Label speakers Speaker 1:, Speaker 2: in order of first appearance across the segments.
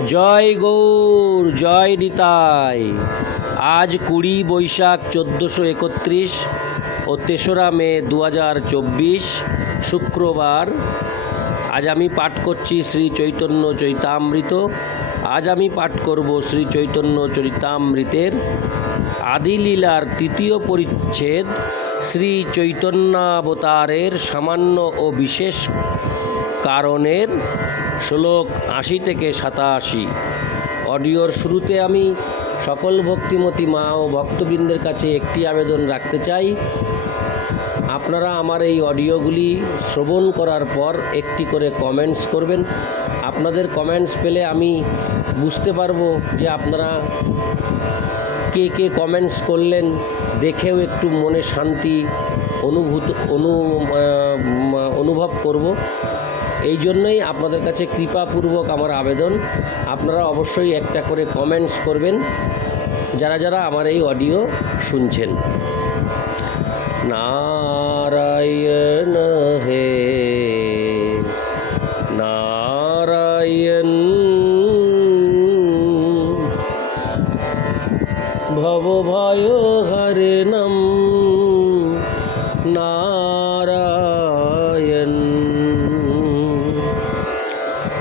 Speaker 1: জয় গৌর, জয় নিতাই। আজ কুড়ি বৈশাখ চোদ্দোশো একত্রিশ ও তেসরা মে দু হাজার চব্বিশ, শুক্রবার। আজ আমি পাঠ করছি শ্রী চৈতন্য চৈতামৃত আজ আমি পাঠ করব শ্রী চৈতন্য চরিতামৃতের আদিলীলার তৃতীয় পরিচ্ছেদ শ্রী চৈতন্যাবতারের সামান্য ও বিশেষ কারণের। শ্লোক আশি থেকে সাতাশি। অডিওর শুরুতে আমি সকল ভক্তিমতী মা ও ভক্তবৃন্দের কাছে একটি আবেদন রাখতে চাই। আপনারা আমার এই অডিওগুলি শ্রবণ করার পর একটি করে কমেন্টস করবেন। আপনাদের কমেন্টস পেলে আমি বুঝতে পারব যে আপনারা কে কে কমেন্টস করলেন। দেখেও একটু মনে শান্তি অনুভূত অনু অনুভব করব। এই জন্যই আপনাদের কাছে কৃপাপূর্বক আমার আবেদন। আপনারা অবশ্যই একটা করে কমেন্টস করবেন, যারা যারা আমার এই অডিও শুনছেন। নারায়ণ হে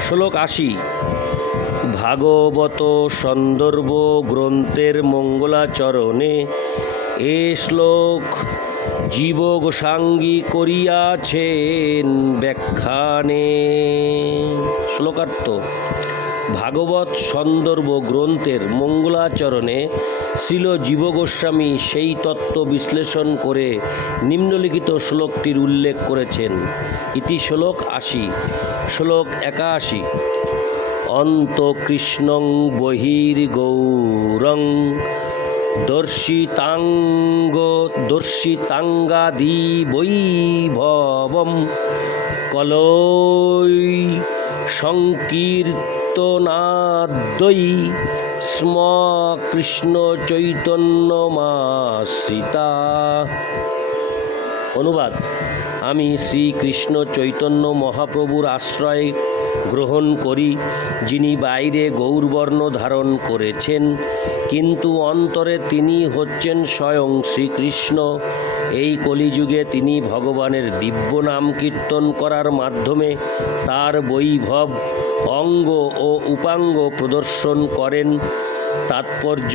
Speaker 1: শ্লোক আশি। ভাগবত সন্দর্ভ গ্রন্থের মঙ্গলাচরণে এ শ্লোক জীব গোসাঙ্গী করিয়াছেন ব্যাখ্যানে। শ্লোকার্থ ভাগবত সন্দর্ভ গ্রন্থের মঙ্গলাচরণে শ্রীল জীবগোস্বামী সেই তত্ত্ব বিশ্লেষণ করে নিম্নলিখিত শ্লোকটির উল্লেখ করেছেন। ইতি শ্লোক আশি, শ্লোক একাশি। অন্তকৃষ্ণং বহির্গৌরং দর্শিতাঙ্গ দর্শিতাঙ্গাদি বৈভবম কলৈ সংকীর্তনাদ্বৈ স্ম কৃষ্ণ চৈতন্য মা সীতা অনুবাদ আমি শ্রীকৃষ্ণ চৈতন্য মহাপ্রভুর আশ্রয় গ্রহণ করি, যিনি বাইরে গৌরবর্ণ ধারণ করেছেন, কিন্তু অন্তরে তিনি হচ্ছেন স্বয়ং শ্রীকৃষ্ণ। এই কলিযুগে তিনি ভগবানের দিব্য নাম কীর্তন করার মাধ্যমে তার বৈভব, অঙ্গ ও উপাঙ্গ প্রদর্শন করেন। তাৎপর্য,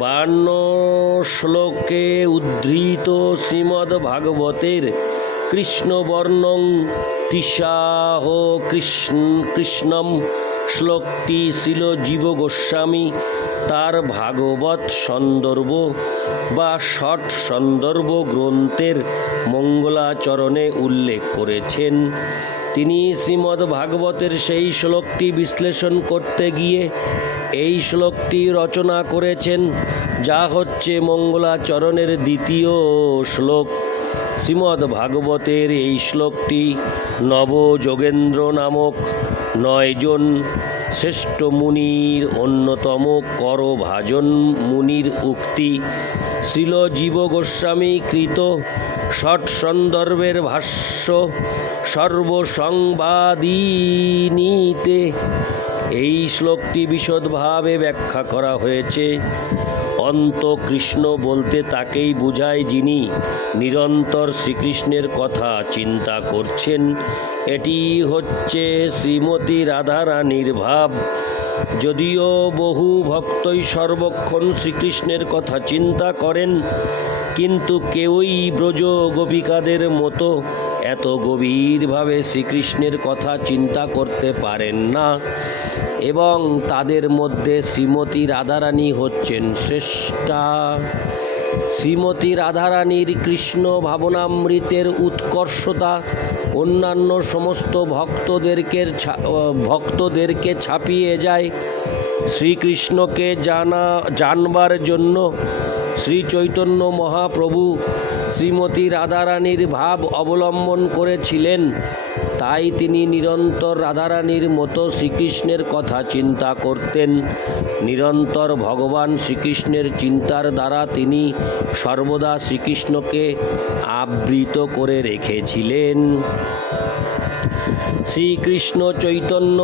Speaker 1: বান্ন শ্লোকে উদ্ধৃত শ্রীমদ্ ভাগবতের কৃষ্ণবর্ণং তৃষাহ কৃষ্ণ কৃষ্ণম শ্লোকটি ছিল জীব গোস্বামী। তার ভাগবত সন্দর্ভ বা ষট সন্দর্ভ গ্রন্থের মঙ্গলাচরণে উল্লেখ করেছেন। তিনি শ্রীমদ্ ভাগবতের সেই শ্লোকটি বিশ্লেষণ করতে গিয়ে এই শ্লোকটি রচনা করেছেন, যা হচ্ছে মঙ্গলাচরণের দ্বিতীয় শ্লোক। শ্রীমদ্ ভাগবতের এই শ্লোকটি নব যোগেন্দ্র নামক নয়জন শ্রেষ্ঠ মুনির, অন্যতম করভাজন মুনির উক্তি শ্রীল জীব গোস্বামী কৃত ষট সন্দর্ভের ভাষ্য, সর্বসংবাদিনীতে এই শ্লোকটি বিশদভাবে ব্যাখ্যা করা হয়েছে। অন্ত কৃষ্ণ বলতে তাকেই বোঝায় যিনি। নিরন্তর শ্রীকৃষ্ণের কথা চিন্তা করছেন। এটি হচ্ছে শ্রীমতী রাধারানীর ভাব। যদিও বহু ভক্তই সর্বক্ষণ শ্রীকৃষ্ণের কথা চিন্তা করেন, কিন্তু কেউই ব্রজ গোপিকাদের মতো এত গভীরভাবে শ্রীকৃষ্ণের কথা চিন্তা করতে পারেন না এবং তাদের মধ্যে শ্রীমতী রাধারানী হচ্ছেন শ্রেষ্ঠা। শ্রীমতী রাধারানীর কৃষ্ণ ভাবনামৃতের উৎকর্ষতা অন্যান্য সমস্ত ভক্তদেরকে ভক্তদেরকে ছাপিয়ে যায়। শ্রীকৃষ্ণকে জানা জানবার জন্য শ্রী চৈতন্য মহাপ্রভু শ্রীমতী রাধারানীর ভাব অবলম্বন করেছিলেন, তাই তিনি নিরন্তর রাধারানীর মতো শ্রীকৃষ্ণের কথা চিন্তা করতেন। নিরন্তর ভগবান শ্রীকৃষ্ণের চিন্তার দ্বারা তিনি সর্বদা শ্রীকৃষ্ণকে আবৃত করে রেখেছিলেন। শ্রীকৃষ্ণ চৈতন্য,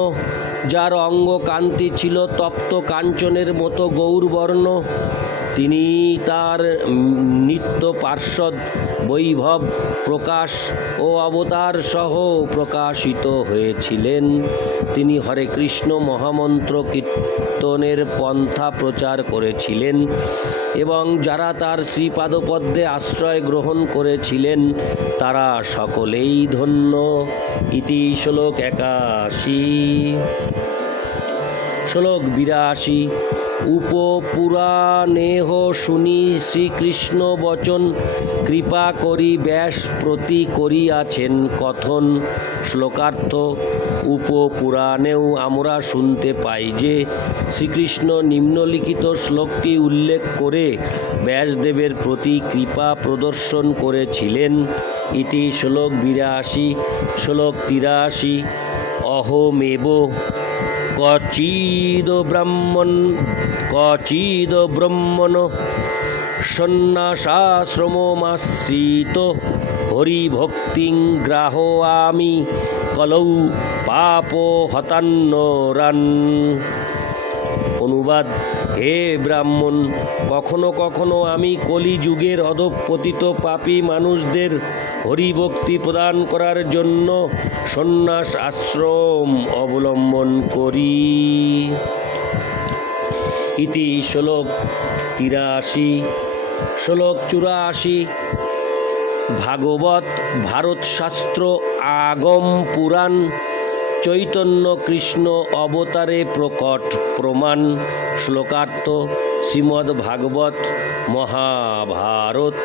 Speaker 1: যার অঙ্গ কান্তি ছিল তপ্ত কাঞ্চনের মতো গৌরবর্ণ তিনি তার নিত্য পার্শ্বদ বৈভব প্রকাশ ও অবতার সহ প্রকাশিত হয়েছিলেন। তিনি হরে কৃষ্ণ মহামন্ত্র কীর্তনের পন্থা প্রচার করেছিলেন এবং যারা তার শ্রীপাদপদ্মে আশ্রয় গ্রহণ করেছিলেন, তারা সকলেই ধন্য। ইতি শ্লোক একাশি। শ্লোক বিরাশি। উপপুরাণেহ শুনি শ্রীকৃষ্ণ বচন, কৃপা করি ব্যাস প্রতি করিয়াছেন কথন। শ্লোকার্থ, উপপুরাণেও আমরা শুনতে পাই যে শ্রীকৃষ্ণ নিম্নলিখিত শ্লোকটি উল্লেখ করে ব্যাসদেবের প্রতি কৃপা প্রদর্শন করেছিলেন। ইতি শ্লোক বিরাশি, শ্লোক তিরাশি, অহমেব কচিদ ব্রাহ্মণ কচিদ ব্রহ্মণ হরিভক্তি হরিভক্তিং আমি কলৌ পাপ হতান্নরান অনুবাদ হে ব্রাহ্মণ, কখনো কখনো আমি কলিযুগের অধপতিত পাপী মানুষদের হরিভক্তি প্রদান করার জন্য সন্ন্যাস আশ্রম অবলম্বন করি। ইতি শ্লোক তিরাশি, শ্লোক চুরাশি, ভাগবত ভারত শাস্ত্র আগম পুরাণ চৈতন্য কৃষ্ণ অবতারে প্রকট প্রমাণ, শ্লোকার্থ শ্রীমদ্ ভাগবত মহাভারত।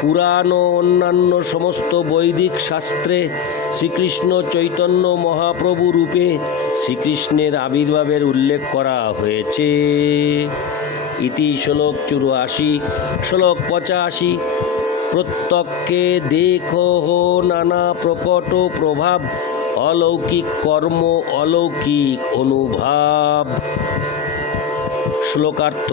Speaker 1: পুরাণ ও অন্যান্য সমস্ত বৈদিক শাস্ত্রে শ্রীকৃষ্ণ চৈতন্য মহাপ্রভু রূপে শ্রীকৃষ্ণের আবির্ভাবের উল্লেখ করা হয়েছে। ইতি শ্লোক চুরাশি, শ্লোক পঁচাশি, প্রত্যক্ষে দেখো নানা প্রকট প্রভাব অলৌকিক কর্ম, অলৌকিক অনুভাব। শ্লোকার্থ,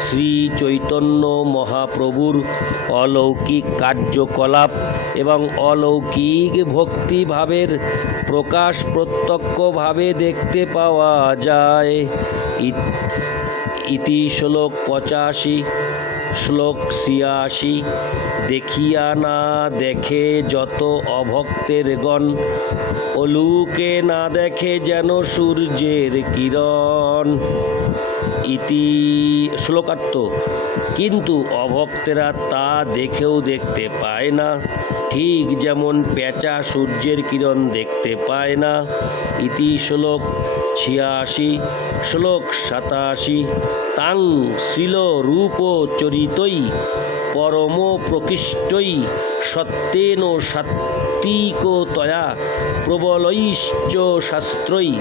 Speaker 1: শ্রী চৈতন্য মহাপ্রভুর অলৌকিক কার্যকলাপ এবং অলৌকিক ভক্তিভাবের প্রকাশ প্রত্যক্ষভাবে দেখতে পাওয়া যায়। ইত- শ্লোক পঁচাশি। শ্লোক ছিয়াশি দেখিয়া না দেখে যত অভক্তের গণ অলুকে না দেখে যেন সূর্যের কিরণ। ইতি শ্লোকার্থ। কিন্তু অভক্তেরা তা দেখেও দেখতে পায় না। ঠিক যেমন পেঁচা সূর্যের কিরণ দেখতে পায় না। ইতি শ্লোক ছিয়াশি, শ্লোক সাতাশি, তাং শিল রূপ চরিতই পরম প্রকৃষ্টই সত্যেন সাত্বিক তয়া প্রবলৈশ্চ শাস্ত্রই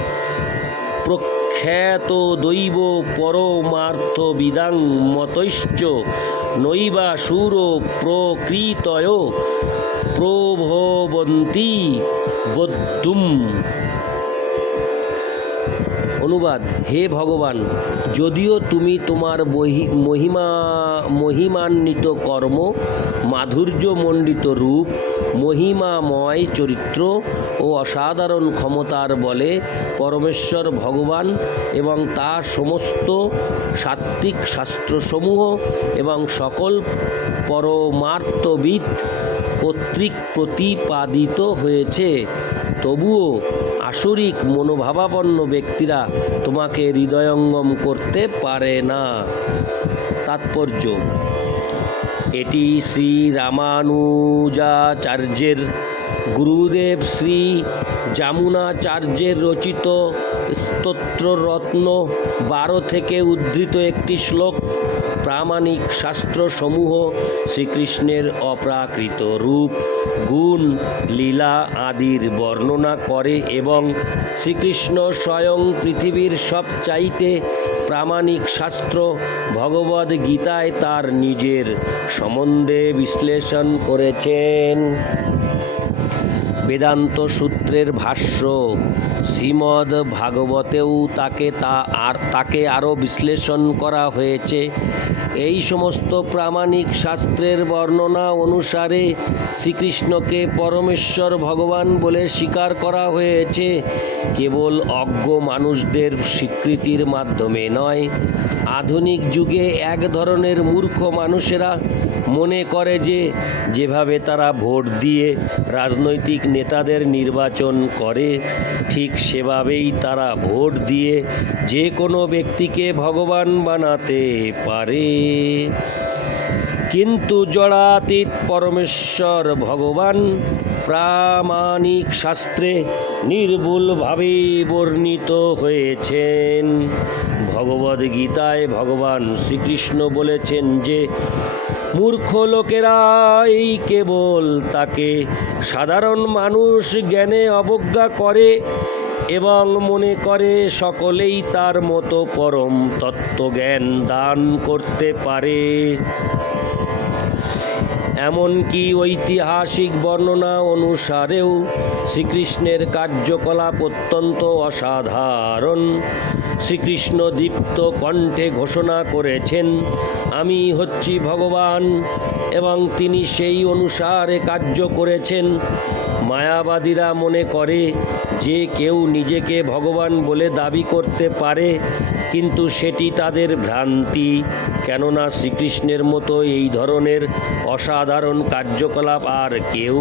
Speaker 1: প্রখ্যাত দৈব পরমার্থ বিদাং মতৈশ্চ নৈবা সুর প্রকৃতয় প্রভবন্তী বদ্ধুম অনুবাদ, হে ভগবান, যদিও তুমি তোমার মহিমা, মহিমান্বিত কর্ম, মাধুর্যমণ্ডিত রূপ, মহিমাময় চরিত্র ও অসাধারণ ক্ষমতার বলে পরমেশ্বর ভগবান এবং তার সমস্ত সাত্ত্বিক শাস্ত্রসমূহ এবং সকল পরমার্থবিদ কর্তৃক প্রতিপাদিত হয়েছে। তবুও আসরিক মনোভাবাপন্ন ব্যক্তিরা তোমাকে হৃদয়ঙ্গম করতে পারে না। তাৎপর্য, এটি শ্রী রামানুজাচার্যের গুরুদেব শ্রী যামুনাচার্যের রচিত স্তোত্র রত্ন বারো থেকে উদ্ধৃত একটি শ্লোক। প্রামাণিক শাস্ত্রসমূহ শ্রীকৃষ্ণের অপ্রাকৃত রূপ, গুণ, লীলা আদির বর্ণনা করে এবং শ্রীকৃষ্ণ স্বয়ং পৃথিবীর সব চাইতে প্রামাণিক শাস্ত্র ভগবদ গীতায় তার নিজের সম্বন্ধে বিশ্লেষণ করেছেন। বেদান্ত সূত্রের ভাষ্য, শ্রীমদ্ ভাগবতেও তাকে তা আর, তাকে আরও বিশ্লেষণ করা হয়েছে। এই সমস্ত প্রামাণিক শাস্ত্রের বর্ণনা অনুসারে শ্রীকৃষ্ণকে পরমেশ্বর ভগবান বলে স্বীকার করা হয়েছে। কেবল অজ্ঞ মানুষদের স্বীকৃতির মাধ্যমে নয়, আধুনিক যুগে এক ধরনের মূর্খ মানুষেরা মনে করে যে, যেভাবে তারা ভোট দিয়ে রাজনৈতিক নেতাদের নির্বাচন করে, ঠিক সেভাবেই তারা ভোট দিয়ে যে কোনো ব্যক্তিকে ভগবান বানাতে পারে। কিন্তু জড়াতীত পরমেশ্বর ভগবান প্রামাণিক শাস্ত্রে নির্ভুলভাবে বর্ণিত হয়েছেন। ভগবদ গীতায় ভগবান শ্রীকৃষ্ণ বলেছেন যে, মূর্খ লোকেরাই কেবল তাকে সাধারণ মানুষ জ্ঞানে অবজ্ঞা করে এবং মনে করে সকলেই তার মতো পরম তত্ত্বজ্ঞান দান করতে পারে। এমনকি ঐতিহাসিক বর্ণনা অনুসারেও শ্রীকৃষ্ণের কার্যকলাপ অত্যন্ত অসাধারণ। শ্রীকৃষ্ণ দীপ্ত কণ্ঠে ঘোষণা করেছেন, আমি হচ্ছি ভগবান এবং তিনি সেই অনুসারে কার্য করেছেন। মায়াবাদীরা মনে করে, যে কেউ নিজেকে ভগবান বলে দাবি করতে পারে কিন্তু সেটি তাদের ভ্রান্তি। কেননা শ্রীকৃষ্ণের মতো এই ধরনের অসাধারণ কার্যকলাপ আর কেউ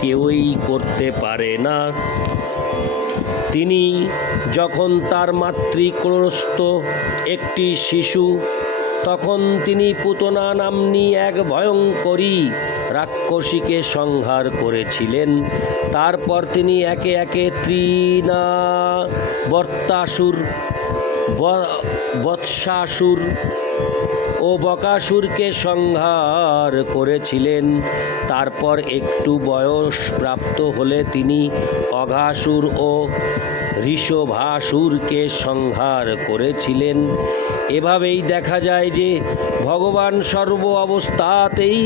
Speaker 1: কেউই করতে পারে না। তিনি যখন তার মাতৃক্রস্ত একটি শিশু, তখন তিনি পুতনা নাম্নী এক ভয়ঙ্করী রাক্ষসীকে সংহার করেছিলেন। তারপর তিনি একে একে ত্রিনা বর্তাসুর বৎসাসুর ও বকাসুরকে সংহার করেছিলেন। তারপর একটু বয়স প্রাপ্ত হলে তিনি অঘাসুর ও ঋষভাসুরকে সংহার করেছিলেন। এভাবেই দেখা যায় যে ভগবান সর্ব অবস্থাতেই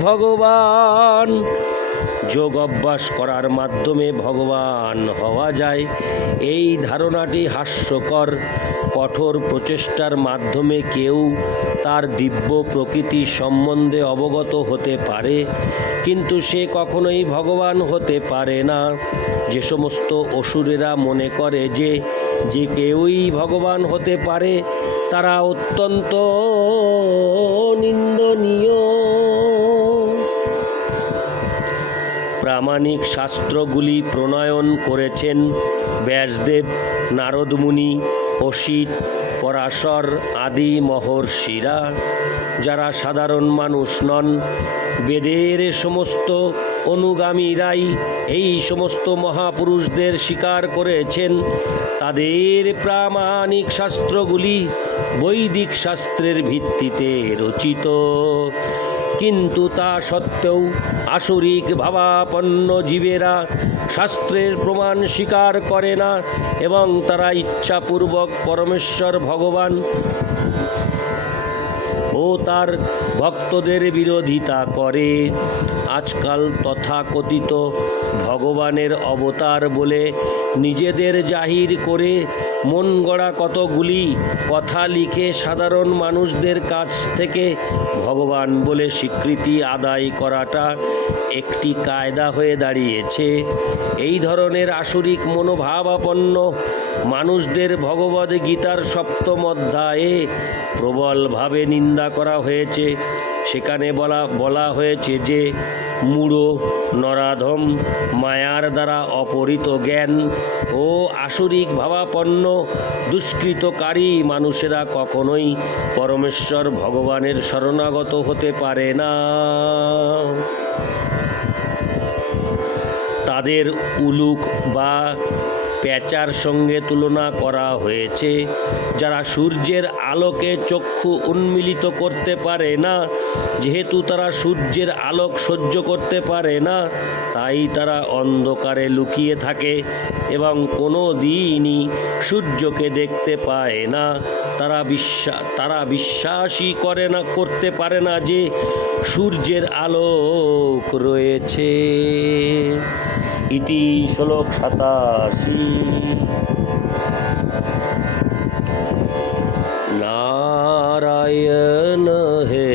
Speaker 1: ভগবান যোগ অভ্যাস করার মাধ্যমে ভগবান হওয়া যায়। এই ধারণাটি হাস্যকর, কঠোর প্রচেষ্টার মাধ্যমে কেউ তার দিব্য প্রকৃতি সম্বন্ধে অবগত হতে পারে, কিন্তু সে কখনোই ভগবান হতে পারে না। যে সমস্ত অসুরেরা মনে করে যে যে কেউই ভগবান হতে পারে, তারা অত্যন্ত নিন্দনীয়। প্রামাণিক শাস্ত্রগুলি প্রণয়ন করেছেন ব্যাসদেব, নারদমুনি, অসিত, পরাশর আদি মহর্ষিরা। যারা সাধারণ মানুষ নন, বেদের সমস্ত অনুগামীরাই এই সমস্ত মহাপুরুষদের স্বীকার করেছেন। তাদের প্রামাণিক শাস্ত্রগুলি বৈদিক শাস্ত্রের ভিত্তিতে রচিত। কিন্তু তা সত্ত্বেও আসরিক ভাবাপন্ন জীবেরা শাস্ত্রের প্রমাণ স্বীকার করে না এবং তারা ইচ্ছাপূর্বক পরমেশ্বর ভগবান তার ভক্তদের বিরোধিতা করে। আজকাল তথাকথিত ভগবানের অবতার বলে নিজেদের জাহির করে মন গড়া কতগুলি কথা লিখে সাধারণ মানুষদের কাছ থেকে ভগবান বলে স্বীকৃতি আদায় করাটা একটি কায়দা হয়ে দাঁড়িয়েছে। এই ধরনের আসরিক মনোভাবাপন্ন মানুষদের ভগবদ গীতার সপ্তম অধ্যায়ে প্রবলভাবে নিন্দা করা হয়েছে। সেখানে বলা বলা হয়েছে যে মূঢ় নরাধম, মায়ার দ্বারা অপহৃত জ্ঞান ও আসরিক ভাবাপন্ন দুষ্কৃতকারী মানুষেরা কখনোই পরমেশ্বর ভগবানের শরণাগত হতে পারে না। তাদের উলুক বা পেঁচার সঙ্গে তুলনা করা হয়েছে। যারা সূর্যের আলোকে চক্ষু উন্মিলিত করতে পারে না, যেহেতু তারা সূর্যের আলোক সহ্য করতে পারে না, তাই তারা অন্ধকারে লুকিয়ে থাকে এবং কোনো দিনই সূর্যকে দেখতে পায় না। তারা বিশ্বাস, তারা বিশ্বাসই করে না, করতে পারে না যে সূর্যের আলোক রয়েছে। ইতি শ্লোক সাতাশি। নারায়ণ হে